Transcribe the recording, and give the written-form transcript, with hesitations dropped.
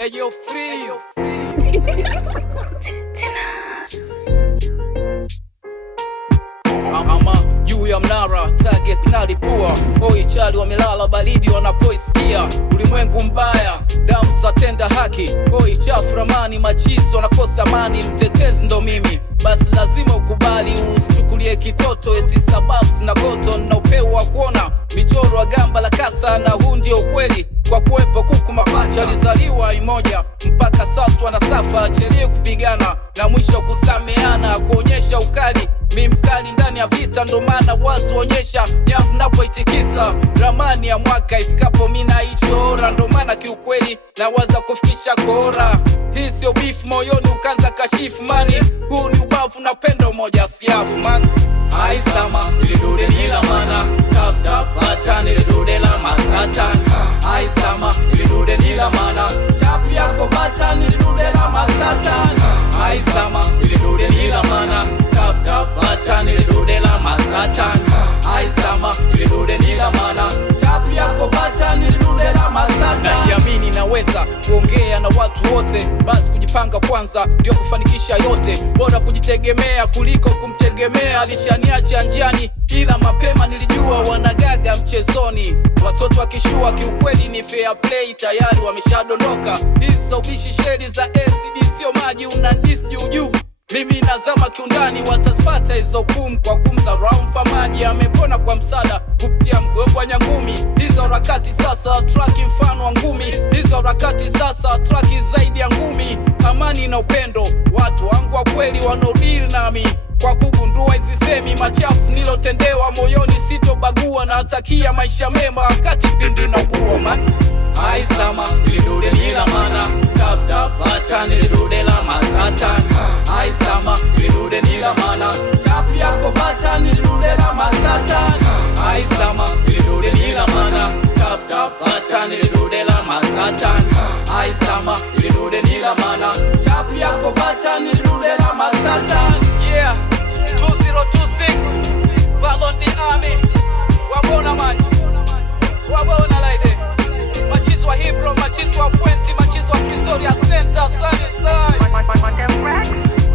Ayo free. Ama juu ya mnara, target nalipua. Oi chali wamelala baridi wanapoisikia. Ulimwengu mbaya, damu za tenda haki. Oi chafu ramani, machizo wanakosa amani. Mtetezi ndo mimi, basi lazima ukubali. Usichukulie kitoto eti sababu sina goto. Na upeo wa kuona michoro wa gamba la kasa. Na huu ndio ukweli, kwa kuwepo kuku mapacha. Alizaliwa imoja, mpaka sasa wanasafa. Achelie kupigana, na mwisho kusameana. Kuonyesha ukali, mi mkali ndani ya vita. Ndo maana wazi onyesha nyavu napoitikisa. Ramani ya mwaka ifikapo mina ichora. Ndo maana kiukweli na waza kufikisha kora. Hii sio beef moyoni ukanza kashifu mani. Huu ni ubavu na pendo moja siafu man. Hai sama ilidude nila mana. Tap tap bata nilidude la masatan. Hai sama ilidude nila mana. Tap yako bata nilidude la masatan. Hai sama ilidude nila mana. Tap tap bata nilidude la masatan. Hai sama ilidude nila mana. Tap yako bata nilidude la masatan. Najiamini naweza kuongea na watu wote. Basi kujipanga kwanza ndio kufanikisha yote. Bora kujitegemea kuliko kumtegemea. Alishaniacha njiani ila mapema nilijua wanagaga mchezoni. Watoto wakishua kiukweli ni fair play. Tayari wameshadondoka. Hizo ubishi sheri za ACD sio maji unandis juu juu. Mimi nazama kiundani wataspata hizo kwa kumza round famaji. Amepona kwa msada kupitia mgongo wa nyangumi. Hizo rakati sasa traki mfano wa ngumi. Hizo rakati sasa traki zaidi ya ngumi. Amani na upendo, watu wangu wa kweli wanaodili nami. Kwa kugundua hizi semi machafu nilotendewa moyoni sitobagua. Na atakia maisha mema wakati pindi na ugua man. Hai sama ilidude nila mana. Tap tap bata nilidude la masatan. Hai sama ilidude nila mana. Tap yako bata nilidude la masatan. Hai sama ilidude nila mana. Tap tap bata nilidude la masatan. Hai sama ilidude nila mana. Tap yako bata nilidude la masatan. Yeah, 2026 Ballon the army. Wabona manji, wabona laide. Machizo wa Hebron, machizo wa Puente, machizo wa Pretoria Center, Sunnyside.